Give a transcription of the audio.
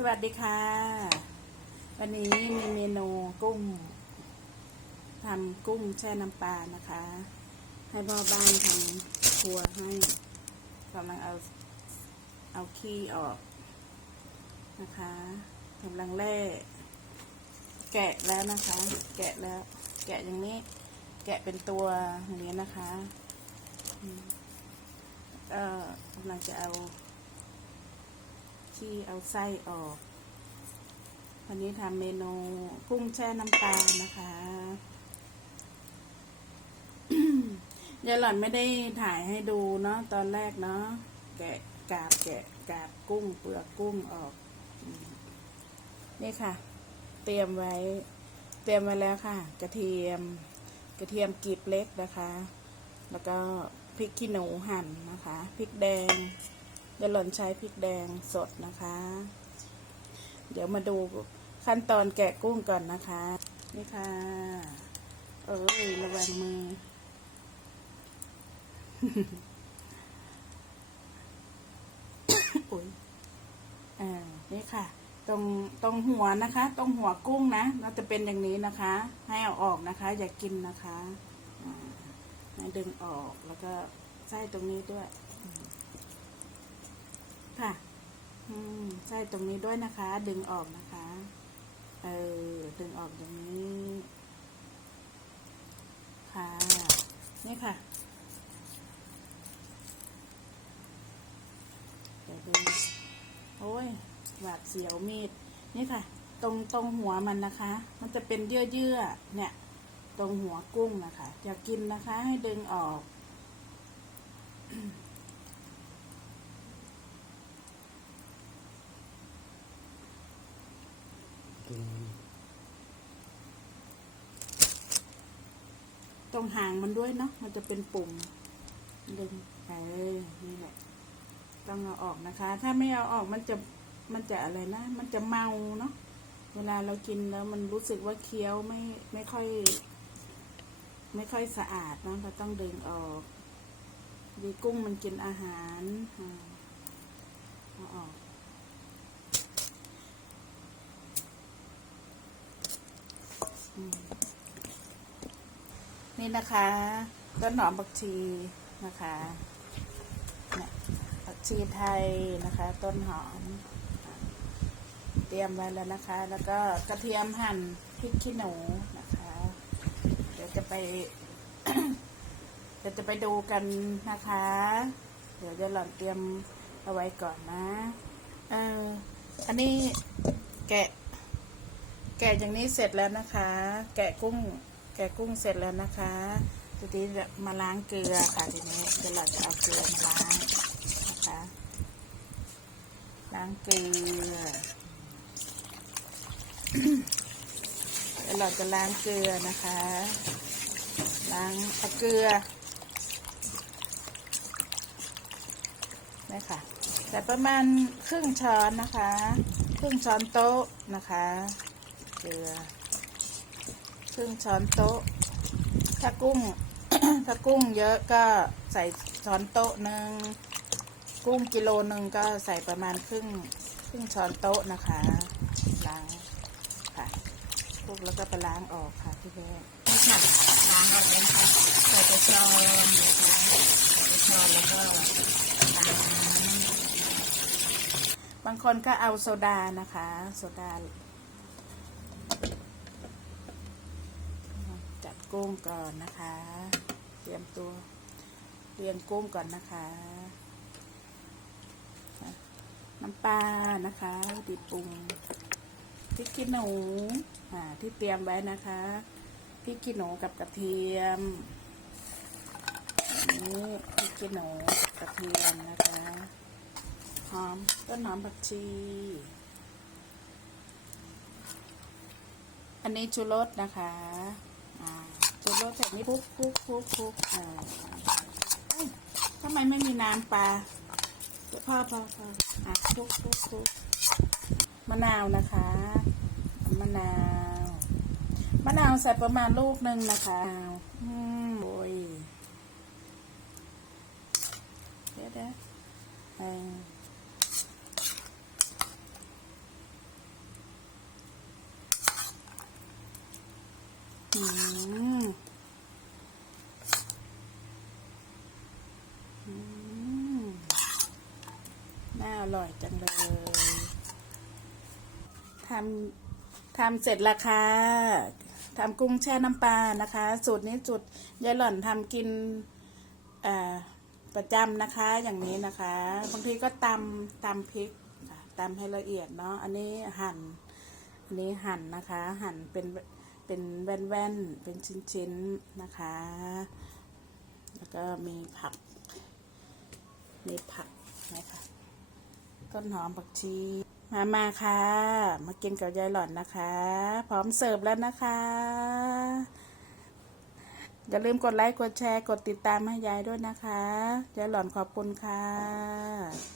สวัสดีค่ะ วันนี้มีเมนูกุ้งทำกุ้งแช่น้ำปลานะคะ ให้พ่อบ้านทำครัวให้กำลังเอาเอาขี้ออกนะคะกำลังแล่แกะแล้วนะคะ แกะแล้ว แกะอย่างนี้ แกะเป็นตัวอย่างนี้นะคะเอืมก็กำลังจะเอา ที่เอาไส้ออก วันนี้ทำเมนูกุ้งแช่น้ำปลานะคะยายหล่อนไม่ได้ถ่ายให้ดูเนาะตอนแรกเนาะแกะกาบแกะกาบกุ้งเปลือกกุ้งออก นี่ค่ะ เตรียมไว้ เตรียมไว้แล้วค่ะ กระเทียม กระเทียมกรีบเล็กนะคะ แล้วก็พริกขี้หนูหั่นนะคะพริกแดง เดี๋ยวหล่อนใช้พริกแดงสดนะคะ เดี๋ยวมาดูขั้นตอนแกะกุ้งก่อนนะคะ นี่ค่ะ เอ้ยระวังมือ โอ้ยอ่านี่ค่ะ ตรงตรงหัวนะคะ ตรงหัวกุ้งนะเราจะเป็นอย่างนี้นะคะ ให้เอาออกนะคะ อย่ากินนะคะให้ดึงออกแล้วก็ไส้ตรงนี้ด้วย ค่ะ ใช่ตรงนี้ด้วยนะคะ ดึงออกนะคะ เออ ดึงออกอย่างนี้ ค่ะ นี่ค่ะเดี๋ยวดูโอ้ยหวาดเสียวมีด นี่ค่ะ ตรงตรงหัวมันนะคะ มันจะเป็นเยื่อเยื่อๆเนี่ย ตรงหัวกุ้งนะคะ อย่ากินนะคะ ให้ดึงออก ตรงหางมันด้วยเนาะ มันจะเป็นปุ่มดึงเออนี่แหละ ต้องเอาออกนะคะ ถ้าไม่เอาออกมันจะ มันจะอะไรนะ มันจะเมาเนาะ เวลาเรากินแล้วมันรู้สึกว่าเคี้ยวไม่ ไม่ค่อย ไม่ค่อยสะอาดเนาะเราต้องดึงออกดีกุ้งมันกินอาหาร เอาออก อืม นี่นะคะต้นหอมผักชีนะคะเนี่ยผักชีไทยนะคะ ต้นหอม เตรียมไว้แล้วนะคะ แล้วก็กระเทียมหั่นพริกขี้หนูนะคะ เดี๋ยวจะไปเดี๋ยวจะไปดูกันนะคะ เดี๋ยวจะหล่อนเตรียมเอาไว้ก่อนนะเอออันนี้แกะ แกะอย่างนี้เสร็จแล้วนะคะ แกะกุ้ง แกะกุ้งเสร็จแล้วนะคะทีนี้จะมาล้างเกลือค่ะทีนี้เดี๋ยวเราจะเอาเกลือมาล้างนะคะ ล้างเกลือเดี๋ยวเราจะล้างเกลือนะคะ ล้างเอาเกลือนี่ค่ะ แต่ประมาณครึ่งช้อนนะคะ ครึ่งช้อนโต๊ะนะคะ เกลือครึ่งช้อนโต๊ะ ถ้ากุ้ง ถ้ากุ้งเยอะก็ใส่ช้อนโต๊ะหนึ่งกุ้งกิโลหนึ่งก็ใส่ประมาณครึ่งครึ่งช้อนโต๊ะนะคะล้างค่ะคลุกแล้วก็ไปล้างออกค่ะพี่แม่นี่ค่ะล้างออกแล้วค่ะใส่กระชอนนะคะใส่กระชอนแล้วก็ล้างบางคนก็เอาโซดานะคะ โซดา จัดกุ้งก่อนนะคะ เตรียมตัวเรียงกุ้งก่อนนะคะ น้ำปลานะคะดีปรุงพริกขี้หนูอ่ที่เตรียมไว้นะคะพริกขี้หนูกับกระเทียมนนี้พริกขี้หนูกับกระเทียมนะคะหอมต้นหอมผักชี อันนี้ชูรสนะคะ อ่าชูรสแบบนี้คลุกคลุกคลุกคลุกอ่อทำไมไม่มีน้ำปลาพ่อพ่อพ่ออะคลุกคลุกคลุกมะนาวนะคะ มะนาว มะนาวใส่ประมาณลูกหนึ่งนะคะอืมโอ้ยเดี๋ยวเดี๋ยวเออ อืมอืม น่าอร่อยจังเลย ทำ ทำเสร็จและค่ะ ทำกุ้งแช่น้ำปลานะคะ สูตรนี้สูตรยายหล่อนทำกินประจำนะคะ อย่างนี้นะคะ บางทีก็ตำตำพริกตำให้ละเอียดเนาะ อันนี้หั่น อันนี้หั่นนะคะ หั่นเป็น เป็นแว่นๆ เป็นชิ้นๆ นะคะ แล้วก็มีผัก มีผักนะคะต้นหอมผักชี มามาค่ะ มากินกับยายหล่อนนะคะ พร้อมเสิร์ฟแล้วนะคะ อย่าลืมกดไลค์ กดแชร์ กดติดตามให้ยายด้วยนะคะ ยายหล่อนขอบคุณค่ะ